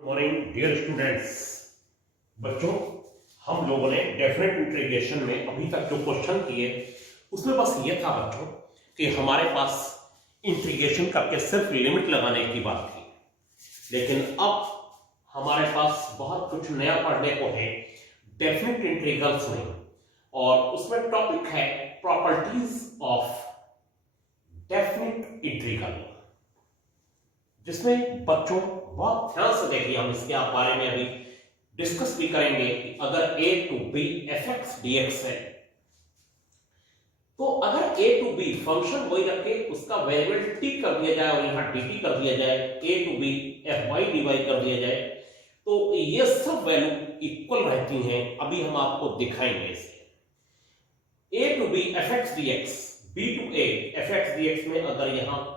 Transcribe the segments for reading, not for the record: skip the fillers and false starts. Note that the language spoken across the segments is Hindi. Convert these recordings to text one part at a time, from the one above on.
Morning dear students. बच्चों, हम लोगों ने डेफिनेट इंटीग्रेशन में अभी तक जो क्वेश्चन किए उसमें बस ये था बच्चों कि हमारे पास इंटीग्रेशन करके सिर्फ लिमिट लगाने की बात थी, लेकिन अब हमारे पास बहुत कुछ नया पढ़ने को है डेफिनेट इंटीग्रल्स में, और उसमें टॉपिक है प्रॉपर्टीज ऑफ डेफिनेट इंटीग्रल, जिसमें बच्चों बहुत ध्यान से देखिए, हम इसके बारे में अभी डिस्कस भी करेंगे कि अगर a to b fx dx है, तो अगर a टू b फंक्शन वही रखे उसका वेरिएबल t कर दिया जाए और यहाँ dt कर दिया जाए, a to b fy dy कर दिया जाए, तो ये सब वैल्यू इक्वल रहती हैं। अभी हम आपको दिखाएंगे इसे। a to b fx dx, b to a fx dx में अगर यहाँ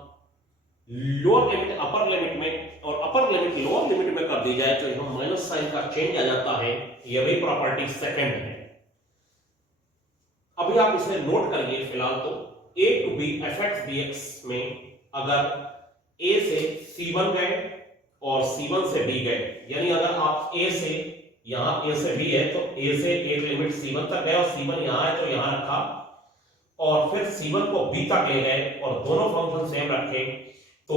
लोअर लिमिट अपर लिमिट में और अपर लिमिट लोअर लिमिट में कर दी जाए तो यहां माइनस साइन का चेंज आ जाता है। यह भी प्रॉपर्टी सेकंड है। अभी आप इसे नोट करिए फिलहाल। तो a to b fx dx में अगर a से c1 गए और c1 से b गए, यानी अगर आप a से यहां a से b है तो a से एक लिमिट c1 तक गए और c1 यहां है तो यहां रखा, और फिर c1 को b तक ले गए और दोनों फंक्शन सेम रखे, तो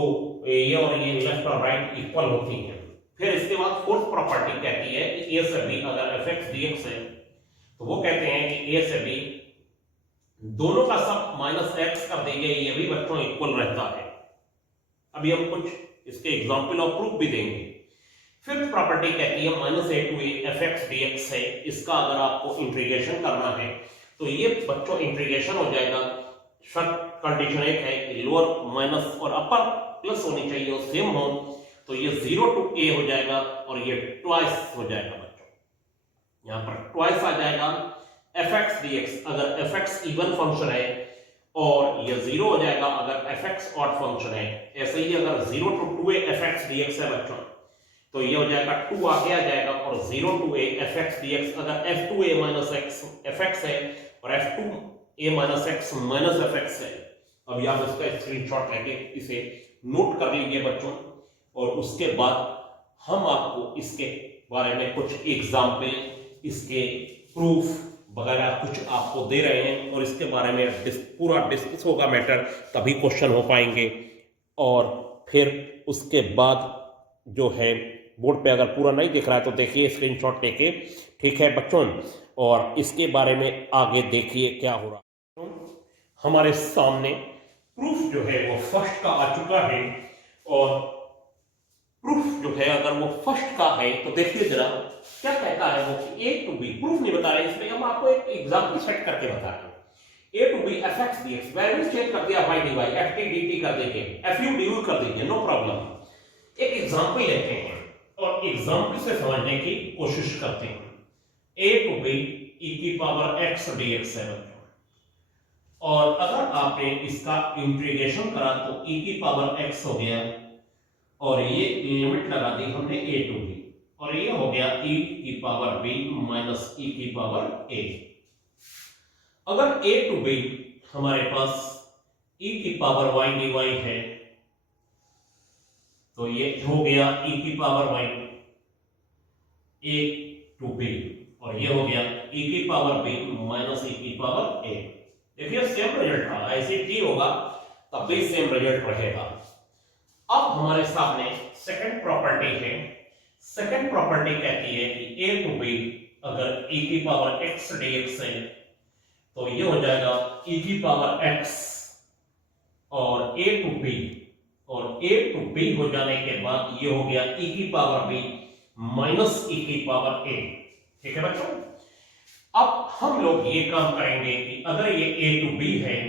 ये और ये लेफ्ट और राइट इक्वल होती हैं। फिर इसके बाद फोर्थ प्रॉपर्टी कहती है कि a से b अगर fx dx है तो वो कहते हैं कि a से b दोनों का सब माइनस x कर देंगे, ये भी बच्चों इक्वल रहता है। अभी हम कुछ इसके एग्जांपल और प्रूफ भी देंगे। फिफ्थ प्रॉपर्टी कहती है minus a to a fx dx है, इसका अगर आपको इंटीग्रेशन करना है तो ये बच्चों इंटीग्रेशन हो जाएगा। शर्त कंडीशन एक है कि लोअर माइनस और अपर प्लस होनी चाहिए और सेम हो, तो ये 0 टू a हो जाएगा और ये ट्वाइस हो जाएगा बच्चों। यहां पर ट्वाइस आ जाएगा fx dx अगर fx इवन फंक्शन है, और ये 0 हो जाएगा अगर fx ऑड फंक्शन है। ऐसे ही अगर 0 टू 2a fx dx है बच्चों तो ये हो जाएगा 2 आगे आ जाएगा, और 0 टू a fx dx अगर f2a माइनस x fx है और f2a minus x minus fx है। अभी आप इसका स्क्रीनशॉट लेके इसे नोट कर लीजिए बच्चों, और उसके बाद हम आपको इसके बारे में कुछ एग्जाम्पल, इसके प्रूफ वगैरह कुछ आपको दे रहे हैं, और इसके बारे में पूरा डिस्कस होगा मैटर, तभी क्वेश्चन हो पाएंगे। और फिर उसके बाद जो है बोर्ड पे अगर पूरा नहीं दिख रहा है तो देखिए स्क्रीनशॉट लेके, ठीक है बच्चों, और इसके बारे में आगे देखिए क्या हो रहा है। हमारे सामने प्रूफ जो है वो फर्स्ट का आ चुका है, और प्रूफ जो है अगर वो फर्स्ट का है तो देखिए जरा क्या कहता है वो कि a टू b, प्रूफ नहीं बता रहे इसमें, हम आपको एक एग्जांपल सेट करके बता रहे हैं। a to b fx dx variable change कर दिया y dy, ft dt कर देंगे, fu du कर देंगे, नो प्रॉब्लम। एक एग्जांपल लेते हैं और एग्जांपल से समझने की कोशिश करते हैं। a टू b e की पावर x dx है, और अगर आपने इसका इंटीग्रेशन करा तो e की पावर x हो गया, और ये लिमिट लगा दी हमने a टू b, और ये हो गया e की पावर b माइनस e की पावर a। अगर a टू b हमारे पास e की पावर y dy है तो ये हो गया e की power y a to b, और ये हो गया e की पावर b माइनस e की पावर a। देखिए सेम रिजल्ट रहा, ऐसे t होगा तब भी सेम रिजल्ट रहेगा। अब हमारे सामने सेकंड प्रॉपर्टी है। सेकंड प्रॉपर्टी कहती है कि a टू b अगर e की पावर x dx है तो ये हो जाएगा e की पावर x और a टू b, और a टू b हो जाने के बाद ये हो गया e की पावर b माइनस e की पावर a। ठीक है बच्चों, अब हम लोग ये काम करेंगे कि अगर ये a टू b है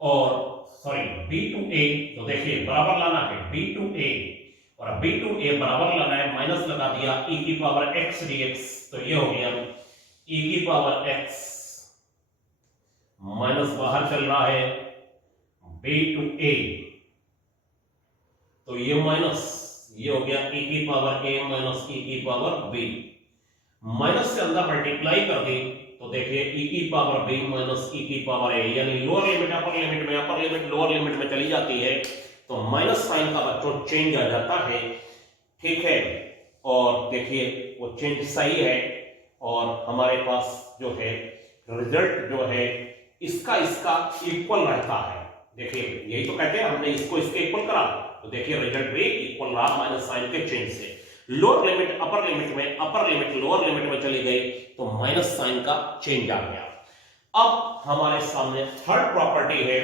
और सॉरी b टू a, तो देखिए बराबर लाना है b टू a, और b टू a बराबर लाना है, माइनस लगा दिया e की पावर x dx, तो ये हो गया e की पावर x माइनस बाहर चल रहा है b टू a, तो ये माइनस, ये हो गया e की पावर a माइनस e की पावर b, माइनस से अंदर मल्टीप्लाई कर दी तो देखिए e की पावर b माइनस e की पावर a, यानी लोअर लिमिट अपर लिमिट में, अपर लिमिट लोअर लिमिट में चली जाती है तो माइनस साइन का बच्चों चेंज आ जाता है। ठीक है, और देखिए वो चेंज सही है और हमारे पास जो है रिजल्ट जो है इसका इक्वल रहता है। देखिए यही तो कहते हैं हमने इसको इसके इक्वल करा, तो देखिए रिजल्ट भी इक्वल रहा माइनस साइन के चेंज से। लोअर लिमिट अपर लिमिट में, अपर लिमिट लोअर लिमिट में चली गई तो माइनस साइन का चेंज आ गया। अब हमारे सामने थर्ड प्रॉपर्टी है।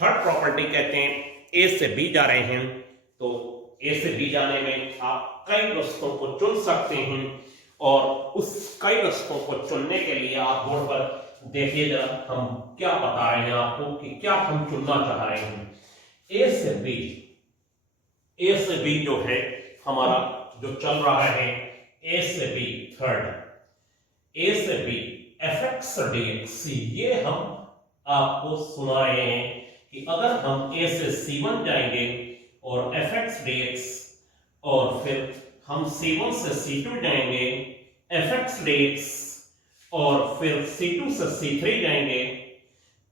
थर्ड प्रॉपर्टी कहते हैं ए से बी जा रहे हैं, तो ए से बी जाने में आप कई रास्तों को चुन सकते हैं और उस कई रास्तों को चुनने के लिए आप बोर्ड पर देखिए जरा हम क्या बता रहे हैं आपको कि क्या हम चुनना चाह रहे हैं। ए से बी जो है हमारा जो चल रहा है ए से बी थर्ड, ए से B F X D X, ये हम आपको सुना रहे हैं कि अगर हम ए से C1 जाएंगे और एफ एक्स डी एक्स और फिर हम C1 से C2 जाएंगे एफ एक्स डी एक्स और फिर C2 से C3 जाएंगे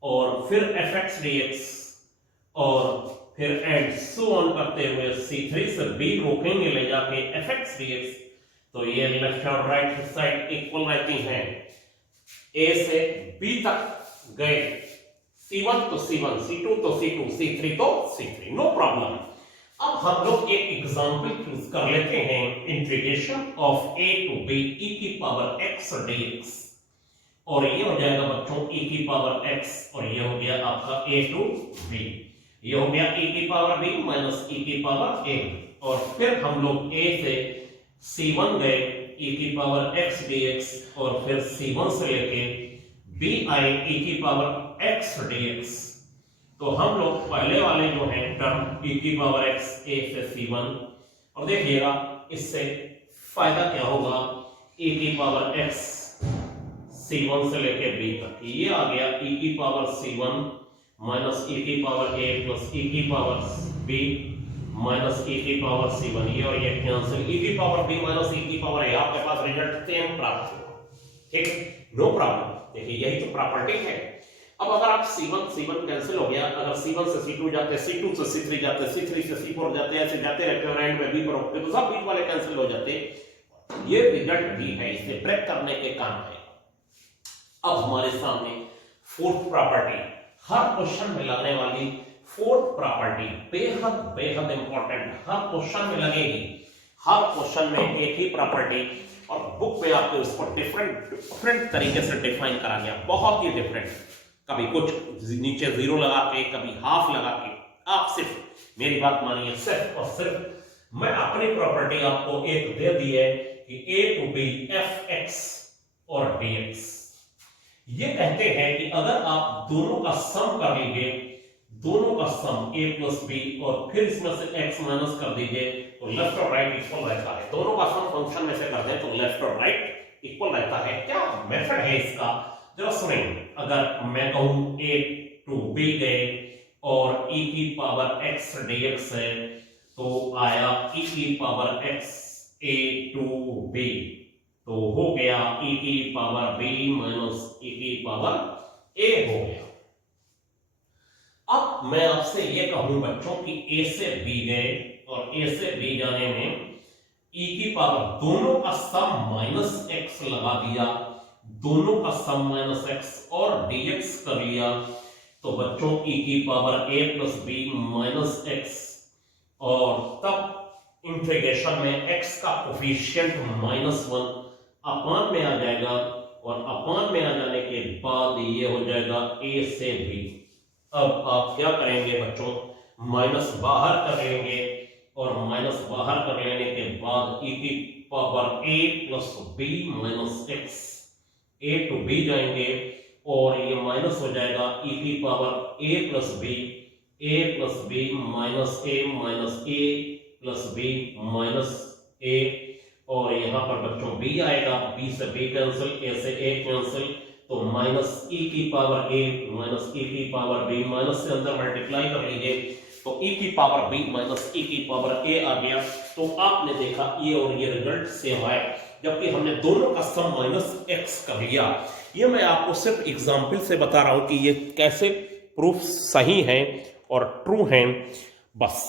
और फिर एफ एक्स डी एक्स और फिर एंड सो ऑन करते हुए C3 से B रोकेंगे ले जाके एफ एक्स डी एक्स, तो ये लेफ्ट और राइट साइड इक्वल रहती हैं। ए से B तक गए, C1 तो C1, C2 तो C2, C3 तो C3, नो प्रॉब्लम। अब हम लोग एक एग्जांपल चूज कर लेते हैं, integration of a to b e की पावर x dx, और ये हो जाएगा बच्चों e की पावर x और ये हो गया आपका a टू b, ये हो गया e की पावर b माइनस e की पावर a, और फिर हम लोग a से C1 गए e की पावर x dx और फिर C1 से लेके b आए e की पावर x dx, तो हम लोग पहले वाले जो है टर्म e की पावर x a से C1, और देखिएगा इससे फायदा क्या होगा, e की पावर x C1 से लेके b तक ये आ गया e की पावर C1 माइनस e की पावर a प्लस e की पावर b माइनस e की पावर C1, ये और ये कैंसिल, e की पावर b माइनस e की पावर a, आपके पास रिजल्ट सेम प्राप्त होगा। ठीक, नो प्रॉब्लम। देखिए यही तो प्रॉपर्टी है। अब अगर आप C1 कैंसिल हो गया, अगर C1 से C2 जाते, C2 से C3 जाते, C3 से C4 जाते, ऐसे जाते रहते और एंड में B पर होते तो सब बीच वाले कैंसिल हो जाते। ये रिजल्ट भी है, इसे ब्रेक करने के काम है। अब हमारे सामने फोर्थ प्रॉपर्टी, हर क्वेश्चन में लगने वाली फोर्थ प्रॉपर्टी बेहद इंपॉर्टेंट, हर क्वेश्चन में लगेगी, हर क्वेश्चन में एक ही प्रॉपर्टी, और बुक में आपको इसको डिफरेंट तरीके से डिफाइन करा गया, बहुत ही डिफरेंट, कभी कुछ नीचे जीरो लगा के, कभी हाफ लगा के। आप सिर्फ मेरी बात मानिए, सिर्फ और सिर्फ मैं अपनी प्रॉपर्टी आपको एक दे दी है कि a to b F X और dx, ये कहते हैं कि अगर आप दोनों का सम कर लीजिए, दोनों का सम a प्लस b और फिर इसमें से x माइनस कर दीजिए तो लेफ्ट और राइट इक्वल रहता है। दोनों का सम फंक्शन में से कर दें तो लेफ्ट और राइट इक्वल रहता है। क्या मेथड है इसका, जरा सुनिए। अगर मैं कहूं a टू b गए और e की पावर x dx है, तो आया e की power x a to b, तो हो गया e की पावर b माइनस e की पावर a हो गया। अब मैं आपसे ये कहूं बच्चों कि a से b गए और a से b जाने में e की पावर दोनों का सम माइनस x लगा दिया, दोनों का सम माइनस x और dx कर लिया, तो बच्चों e की power a plus b minus x, और तब इंटीग्रेशन में x का कोफिशिएंट -1 अपान में आ जाएगा, और अपान में आ जाने के बाद ये हो जाएगा a से b। अब आप क्या करेंगे बच्चों, माइनस बाहर कर लेंगे, और माइनस बाहर कर लेने के बाद e की power a plus b minus x, a to b जाएंगे और ये माइनस हो जाएगा e की power a plus b minus a plus b minus a, और यहाँ पर बच्चों b आएगा, b से b कैंसिल, a से a कैंसिल, तो माइनस e की पावर a माइनस e की पावर b, माइनस से अंदर मल्टीप्लाई कर लीजिए तो e की पावर b माइनस e की पावर a आ गया। तो आपने देखा ये और ये रिजल्ट सेम आए, जबकि हमने दोनों का सम माइनस x कर लिया। ये मैं आपको सिर्फ एग्जाम्पल से बता रहा हूं कि ये कैसे प्रूफ सही है और ट्रू है। बस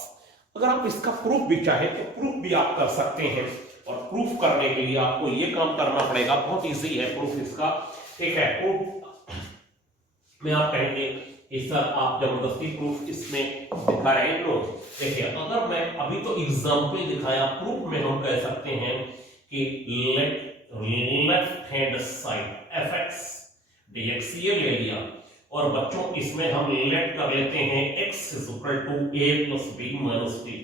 अगर आप इसका प्रूफ भी चाहें तो प्रूफ भी आप कर सकते हैं, और प्रूफ करने के लिए आपको ये काम करना पड़ेगा, बहुत इजी है प्रूफ इसका, ठीक है। प्रूफ में आप कहेंगे कि सर आप जबरदस्ती प्रूफ इसमें दिखा रहे हैं। नो, देखिए अगर मैं अभी तो एग्जांपल दिखाया, प्रूफ में हम कह सकते हैं कि left hand side fx dx ये ले लिया, और बच्चों इसमें हम लेट कर लेते हैं x = a + b - t,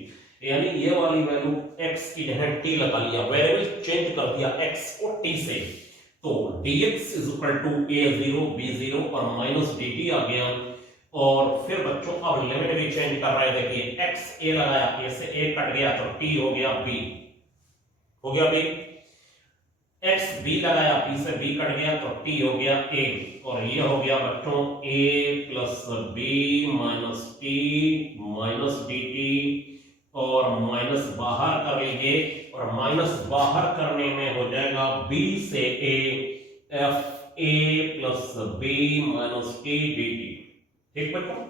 यानी ये वाली वैल्यू x की जगह t लगा लिया, वेरिएबल चेंज कर दिया x को t से, तो dx = a0 b0 और -dt आ गया। और फिर बच्चों अब लिमिट भी चेंज कर रहे हैं, देखिए x a लगाया, a से a कट गया तो t हो गया b, हो गया b, x b लगाया, b से b कट गया तो t हो गया a, और ये हो गया बच्चों a + b - t - dt, और माइनस बाहर कर लीजिए, और माइनस बाहर करने में हो जाएगा b से a f a + b - t dt, ठीक बच्चों।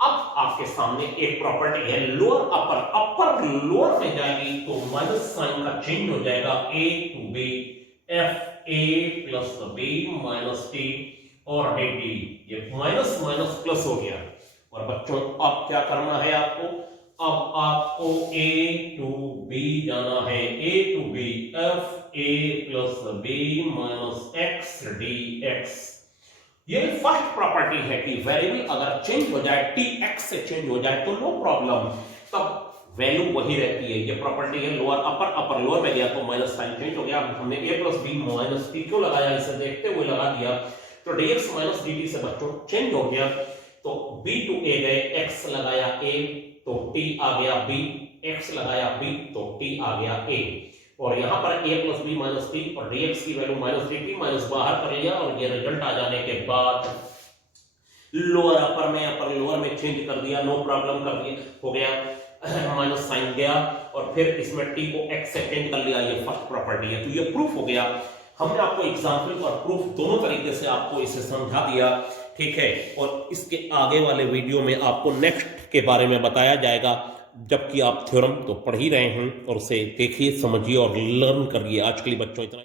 अब आपके सामने एक प्रॉपर्टी है लोअर अपर, अपर लोअर में जाएगी तो माइनस साइन का चेंज हो जाएगा, a to b f a + b - t और dt, ये माइनस माइनस प्लस हो गया। और बच्चों अब क्या करना है आपको, अब आपको a to b जाना है, a to b f a + b - x dx। ये फर्स्ट प्रॉपर्टी है कि वेरिएबल अगर चेंज हो जाए, t x से चेंज हो जाए तो नो प्रॉब्लम, तब वैल्यू वही रहती है। ये प्रॉपर्टी है लोअर अपर, अपर लोअर में गया तो माइनस साइन चेंज हो गया। हमने a + b - t क्यों लगाया, इसे देखते हुए लगा दिया, तो dx - dt से बच्चों चेंज हो गया, तो b to a गए, x लगाया a तो t आ गया b, x लगाया b तो t आ गया a, और यहां पर a + b - t और dx की वैल्यू -dt माइनस बाहर कर लिया, और ये रिजल्ट आ जाने के बाद लोअर अपर में अपर लोअर में चेंज कर दिया, नो प्रॉब्लम कर दिया, हो गया माइनस साइन गया, और फिर इसमें t को x से चेंज कर लिया, ये फर्स्ट प्रॉपर्टी है, तो ये प्रूफ हो गया। हमने आपको एग्जांपल और प्रूफ दोनों तरीके से आपको इसे समझा दिया, ठीक है। और इसके आगे वाले वीडियो में आपको नेक्स्ट के बारे में बताया जाएगा, जबकि आप थ्योरम तो पढ़ ही रहे हैं, और उसे देखिए, समझिए और लर्न करिए। आज के लिए बच्चों इतना।